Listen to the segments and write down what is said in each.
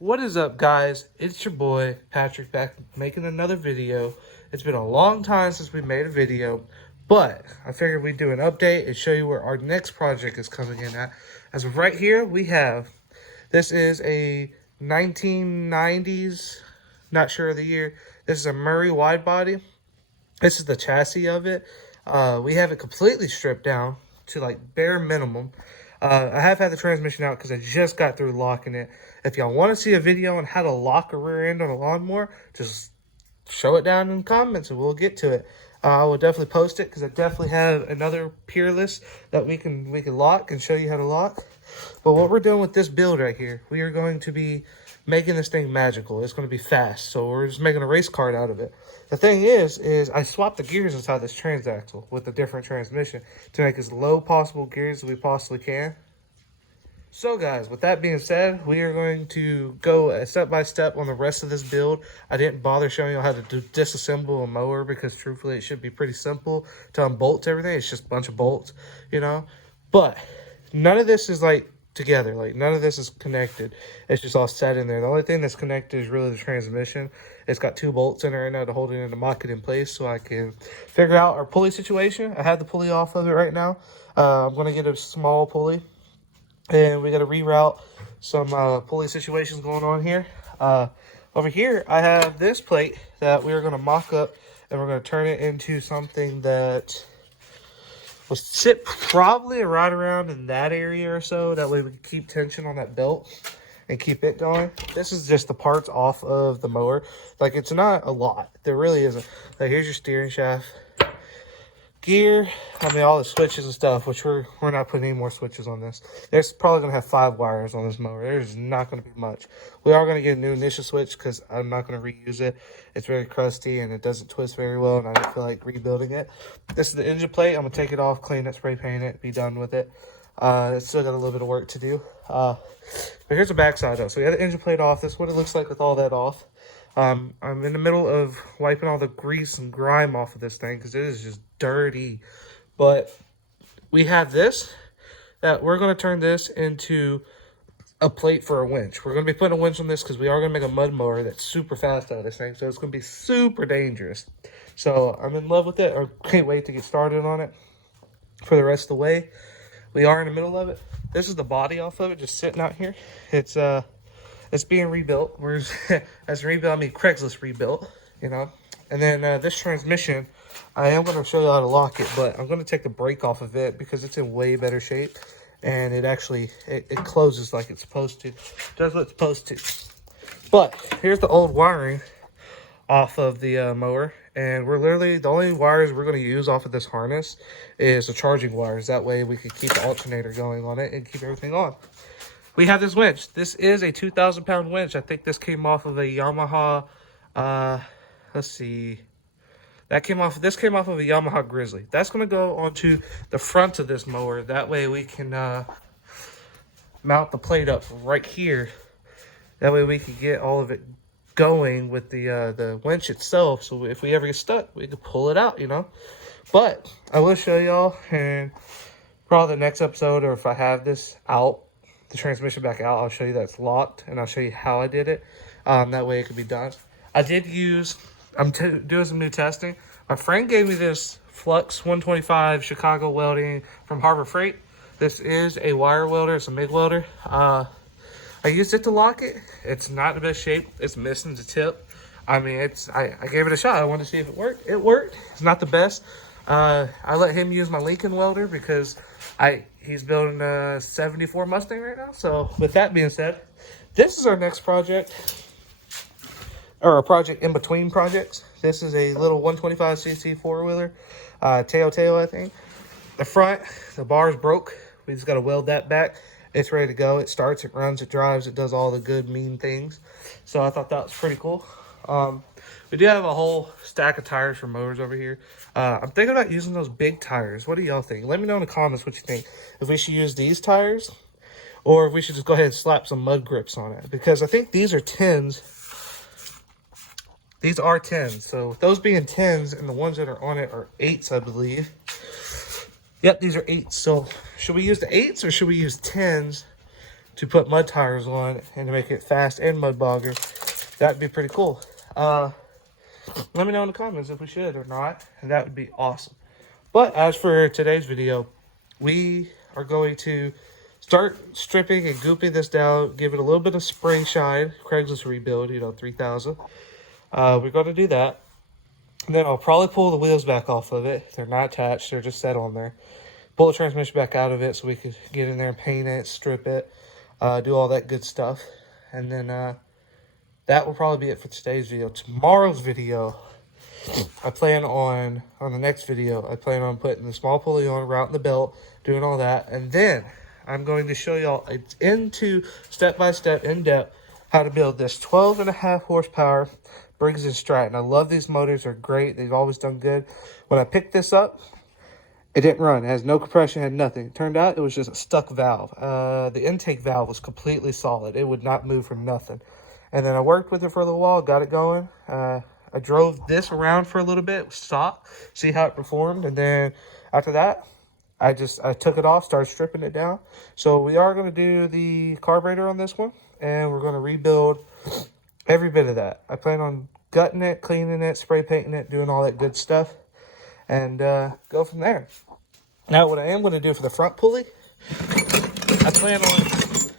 What is up, guys? It's your boy Patrick back making another video. It's been a long time since we made a video, but I figured we'd do an update and show you where our next project is coming in at. As of right here, we have this is a 1990s, not sure of the year. This is a Murray wide body. This is the chassis of it. We have it completely stripped down to like bare minimum. I have had the transmission out because I just got through locking it. If y'all want to see a video on how to lock a rear end on a lawnmower, just show it down in the comments and we'll get to it. I will definitely post it because I definitely have another Peerless that we can lock and show you how to lock. But what we're doing with this build right here, we are going to be making this thing magical. It's going to be fast, so we're just making a race card out of it. The thing is I swapped the gears inside this transaxle with a different transmission to make as low possible gears as we possibly can. So guys, with that being said, we are going to go step by step on the rest of this build. I didn't bother showing you how to disassemble a mower because truthfully it should be pretty simple to unbolt everything. It's just a bunch of bolts, you know. But none of this is like together, like none of this is connected. It's just all set in there. The only thing that's connected is really the transmission. It's got 2 bolts in there right now to hold it in to mock it in place so I can figure out our pulley situation. I have the pulley off of it right now. I'm going to get a small pulley. And we got to reroute some pulley situations going on here. Over here, I have this plate that we're going to mock up, and we're going to turn it into something that will sit probably right around in that area or so. That way we can keep tension on that belt and keep it going. This is just the parts off of the mower. Like, it's not a lot. There really isn't. Like, here's your steering shaft. Gear, I mean all the switches and stuff, which we're not putting any more switches on this. There's probably going to have 5 wires on this mower. There's not going to be much. We are going to get a new initial switch because I'm not going to reuse it. It's very crusty and it doesn't twist very well, and I don't feel like rebuilding it. This is the engine plate. I'm going to take it off, clean it, spray paint it, be done with it. It's still got a little bit of work to do. But here's the backside though. So we got the engine plate off. This is what it looks like with all that off. I'm in the middle of wiping all the grease and grime off of this thing because it is just dirty. But we have this that we're going to turn this into a plate for a winch. We're going to be putting a winch on this because we are going to make a mud mower that's super fast out of this thing. So it's going to be super dangerous. So I'm in love with it. I can't wait to get started on it for the rest of the way. We are in the middle of it. This is the body off of it, just sitting out here. It's being rebuilt. As rebuilt, I mean Craigslist rebuilt, you know. And then this transmission, I am going to show you how to lock it, but I'm going to take the brake off of it because it's in way better shape. And it actually, it closes like it's supposed to. It does what it's supposed to. But here's the old wiring off of the mower. And we're literally, the only wires we're going to use off of this harness is the charging wires. That way we can keep the alternator going on it and keep everything on. We have this winch. This is a 2,000-pound winch. I think this came off of a Yamaha, let's see. This came off of a Yamaha Grizzly. That's going to go onto the front of this mower. That way we can mount the plate up right here. That way we can get all of it going with the winch itself. So if we ever get stuck, we can pull it out, you know. But I will show y'all in probably the next episode, or if I have this out, the transmission back out, I'll show you that it's locked, and I'll show you how I did it. That way it could be done. I'm doing some new testing. My friend gave me this Flux 125 Chicago welding from Harbor Freight. This is a wire welder. It's a MIG welder. I used it to lock it. It's not in the best shape. It's missing the tip. I mean, I gave it a shot. I wanted to see if it worked. It worked. It's not the best. I let him use my Lincoln welder because he's building a 74 Mustang right now. So with that being said, this is our next project, or a project in between projects. This is a little 125cc four-wheeler, Teo, I think. The front, the bar's broke. We just got to weld that back. It's ready to go. It starts, it runs, it drives, it does all the good, mean things. So I thought that was pretty cool. We do have a whole stack of tires for motors over here. I'm thinking about using those big tires. What do y'all think? Let me know in the comments what you think. If we should use these tires, or if we should just go ahead and slap some mud grips on it. Because I think these are 10s. These are 10s. So those being 10s, and the ones that are on it are 8s, I believe. Yep, these are 8s. So should we use the 8s or should we use 10s to put mud tires on and to make it fast and mud bogger. That'd be pretty cool. Let me know in the comments if we should or not, and that would be awesome. But as for today's video, we are going to start stripping and gooping this down, give it a little bit of spray shine, Craigslist rebuild, 3000. We're going to do that. And then I'll probably pull the wheels back off of it. They're not attached, they're just set on there. Pull the transmission back out of it so we can get in there and paint it, strip it, do all that good stuff. And then that will probably be it for today's video. Tomorrow's video, I plan on the next video, I plan on putting the small pulley on, routing the belt, doing all that. And then I'm going to show y'all into step-by-step, in-depth, how to build this 12.5 horsepower Briggs & Stratton. I love these motors. They're great. They've always done good. When I picked this up, it didn't run. It has no compression, had nothing. It turned out it was just a stuck valve. The intake valve was completely solid. It would not move for nothing. And then I worked with it for a little while, got it going. I drove this around for a little bit, stock, see how it performed. And then after that, I took it off, started stripping it down. So we are going to do the carburetor on this one, and we're going to rebuild every bit of that. I plan on gutting it, cleaning it, spray painting it, doing all that good stuff, and go from there. Now, what I am going to do for the front pulley, I plan on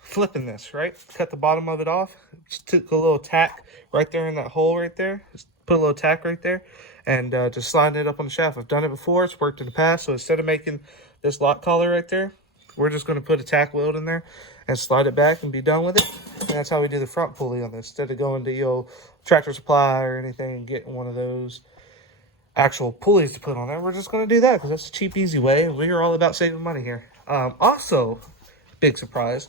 flipping this, right? Cut the bottom of it off. Just took a little tack right there in that hole right there. Just put a little tack right there, and just sliding it up on the shaft. I've done it before. It's worked in the past. So instead of making this lock collar right there, we're just going to put a tack weld in there and slide it back and be done with it. And that's how we do the front pulley on this. Instead of going to your Tractor Supply or anything and getting one of those actual pulleys to put on there, we're just going to do that because that's a cheap, easy way. We are all about saving money here. Also, big surprise,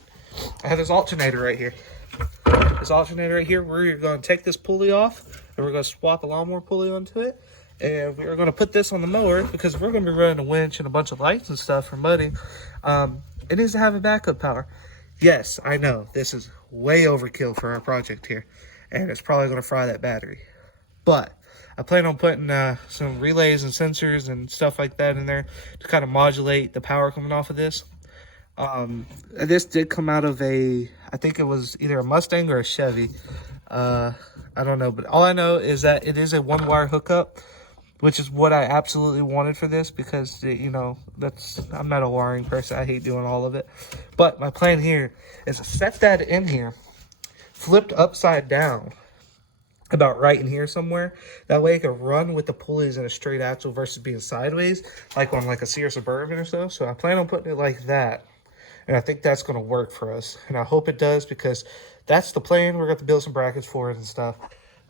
I have this alternator right here. This alternator right here, we're going to take this pulley off and we're going to swap a lawnmower pulley onto it. And we are going to put this on the mower because we're going to be running a winch and a bunch of lights and stuff for mudding. It needs to have a backup power. Yes, I know this is way overkill for our project here, and it's probably going to fry that battery. But I plan on putting some relays and sensors and stuff like that in there to kind of modulate the power coming off of this. This did come out of I think it was either a Mustang or a Chevy. I don't know, but all I know is that it is a one-wire hookup, which is what I absolutely wanted for this because, I'm not a wiring person. I hate doing all of it. But my plan here is to set that in here, flipped upside down, about right in here somewhere. That way it can run with the pulleys in a straight axle versus being sideways, like on like a Sierra Suburban or so. So I plan on putting it like that. And I think that's going to work for us. And I hope it does because that's the plan. We're going to build some brackets for it and stuff.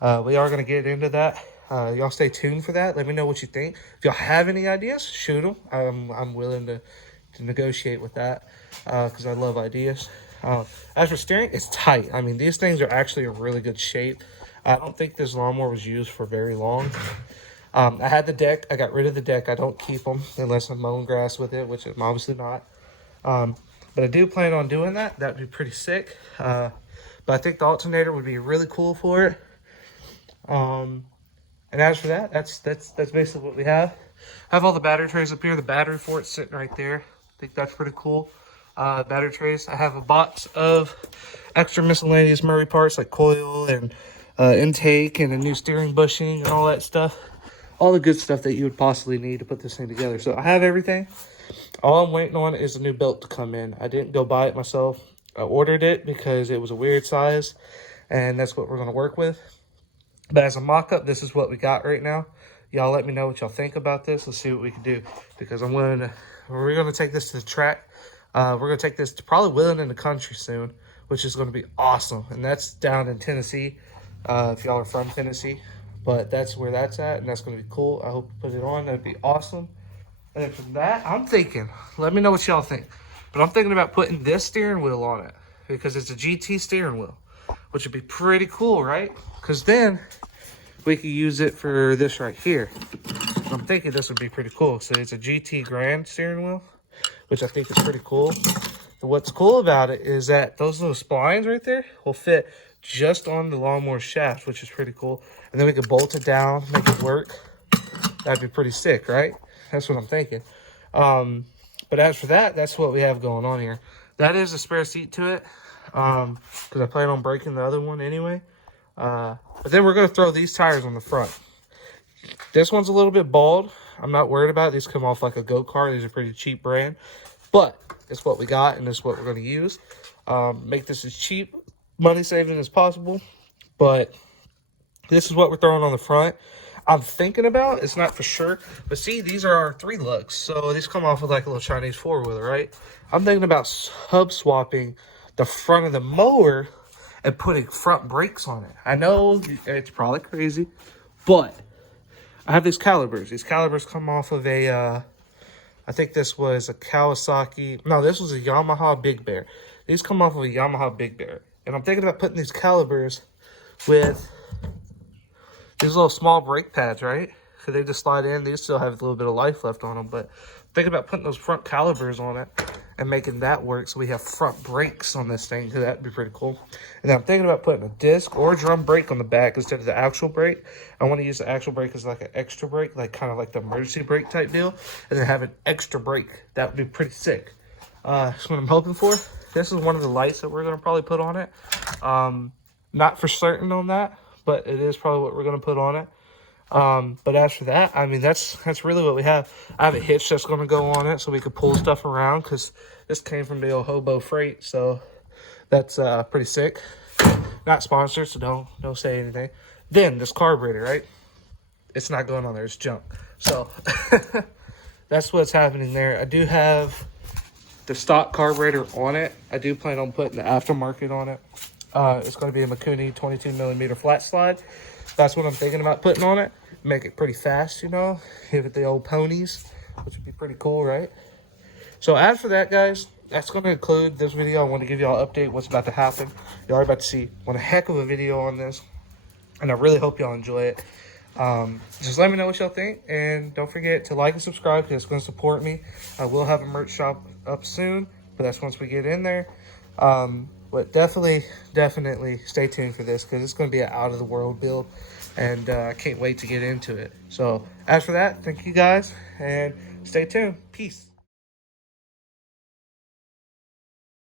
We are going to get into that. Y'all stay tuned for that. Let me know what you think. If y'all have any ideas, shoot them. I'm willing to negotiate with that because I love ideas. As for steering, it's tight. I mean, these things are actually in really good shape. I don't think this lawnmower was used for very long. I had the deck. I got rid of the deck. I don't keep them unless I'm mowing grass with it, which I'm obviously not. But I do plan on doing that. That would be pretty sick. But I think the alternator would be really cool for it. And as for that, that's basically what we have. I have all the battery trays up here. The battery for it's sitting right there. I think that's pretty cool. Battery trays. I have a box of extra miscellaneous Murray parts like coil and intake and a new steering bushing and all that stuff. All the good stuff that you would possibly need to put this thing together. So I have everything. All I'm waiting on is a new belt to come in. I didn't go buy it myself. I ordered it because it was a weird size, and that's what we're going to work with. But as a mock-up, this is what we got right now. Y'all let me know what y'all think about this. Let's see what we can do. Because we're going to take this to the track. We're going to take this to probably Wheeling in the country soon, which is going to be awesome. And that's down in Tennessee, if y'all are from Tennessee. But that's where that's at, and that's going to be cool. I hope you put it on. That would be awesome. And then from that, I'm thinking, let me know what y'all think. But I'm thinking about putting this steering wheel on it because it's a GT steering wheel, which would be pretty cool, right? Because then we could use it for this right here. I'm thinking this would be pretty cool. So it's a GT Grand steering wheel, which I think is pretty cool. But what's cool about it is that those little splines right there will fit just on the lawnmower shaft, which is pretty cool. And then we could bolt it down, make it work. That'd be pretty sick, right? That's what I'm thinking. But as for that, that's what we have going on here. That is a spare seat to it, because I plan on breaking the other one anyway. But then we're going to throw these tires on the front. This one's a little bit bald. I'm not worried about it. These come off like a go-kart. These are pretty cheap brand. But it's what we got, and it's what we're going to use. Make this as cheap, money-saving as possible. But this is what we're throwing on the front. I'm thinking about, it's not for sure, but see, these are our 3 lugs. So these come off with like a little Chinese 4-wheeler, right? I'm thinking about swapping the front of the mower and putting front brakes on it. I know it's probably crazy, but I have these calipers. These calipers come off of a, I think this was a Kawasaki. No, this was a Yamaha Big Bear. These come off of a Yamaha Big Bear. And I'm thinking about putting these calipers with these little small brake pads, right? So they just slide in. These still have a little bit of life left on them. But thinking about putting those front calipers on it and making that work so we have front brakes on this thing. So that'd be pretty cool. And then I'm thinking about putting a disc or a drum brake on the back instead of the actual brake. I want to use the actual brake as like an extra brake, like kind of like the emergency brake type deal. And then have an extra brake. That would be pretty sick. That's what I'm hoping for. This is one of the lights that we're going to probably put on it. Not for certain on that, but it is probably what we're going to put on it. But as for that, I mean, that's really what we have. I have a hitch that's going to go on it so we could pull stuff around, because this came from the old Hobo Freight, so that's pretty sick. Not sponsored, so don't say anything. Then this carburetor, right? It's not going on there, it's junk. So that's what's happening there. I do have the stock carburetor on it. I do plan on putting the aftermarket on it. It's going to be a Mikuni 22mm flat slide. That's what I'm thinking about putting on it. Make it pretty fast, you know. Give it the old ponies, which would be pretty cool, right? So as for that, guys, that's going to conclude this video. I want to give y'all an update what's about to happen. Y'all are about to see one heck of a video on this, and I really hope y'all enjoy it. Just let me know what y'all think, and don't forget to like and subscribe, because it's going to support me. I will have a merch shop up soon, but that's once we get in there. But definitely stay tuned for this, because it's going to be an out-of-the-world build, and I can't wait to get into it. So as for that, thank you guys, and stay tuned. Peace.